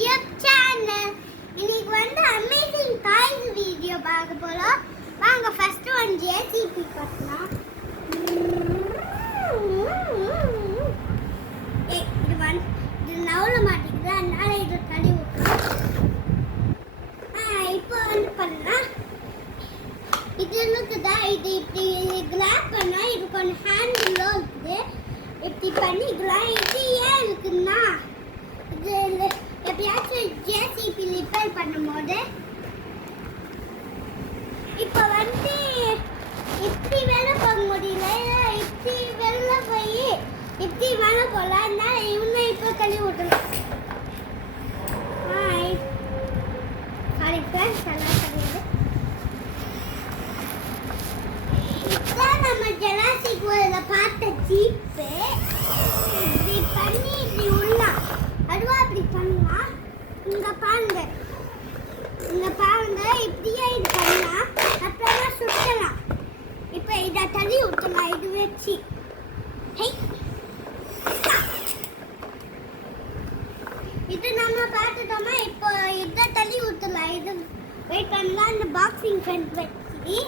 YouTube channel. இன்னைக்கு வந்து amazing toys video பார்க்க போறோம். வாங்க ஃபர்ஸ்ட் ஒன் ஜேசிபி பார்க்கலாம். இது நவுல மாட்டேங்குது, அதனால இதை தள்ளி விட்டுரும். இப்போ வந்து பண்ணா இது இருக்குதா, இது இப்படி கிராப் பண்ணா இது கொஞ்சம் ஹேண்டில் இருக்குது. இப்படி பண்ணிக்கலாம். இது ஏன் இருக்குன்னா இது எப்பயாச்சும் ஜேசிபி ரிப்பேர் பண்ணும்போது இப்போ வந்து இப்படி வேலை போக முடியல, இப்படி வெளில போய் இப்படி வேலை போகலாம். அதனால இவங்க இப்போ கழுவி விட்டுலாம். சாரி ஃப்ரெண்ட்ஸ், எல்லாம் கிடையாது. இதுதான் நம்ம ஜெராசிக் வேர்ல்ட்ல பார்த்த ஜீப்பு. இப்படி பண்ணி இப்படி உள்ளா அதுவா இப்படி பண்ணலாம். இங்க பாருங்க, இப்படியே இது பண்ணலாம். அப்புறமா சுத்தலாம். இப்போ இதை தள்ளி விட்டுலாம். இது வச்சு இது நம்ம பார்த்துட்டோமா. இப்போ இதை தள்ளி விட்டுலாம். இது வெயிட் பண்ணலாம். இந்த பாக்ஸிங் ஃப்ரெண்ட் வச்சு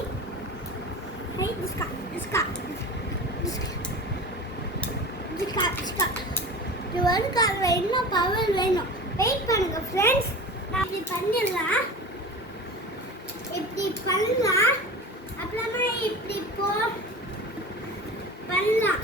இன்னும் பவர் வேணும். வெயிட் பண்ணுங்க ஃப்ரெண்ட்ஸ், நான் இப்படி பண்ணிடலாம். இப்படி பண்ணலாம். அப்புறமா இப்படி பண்ணலாம்.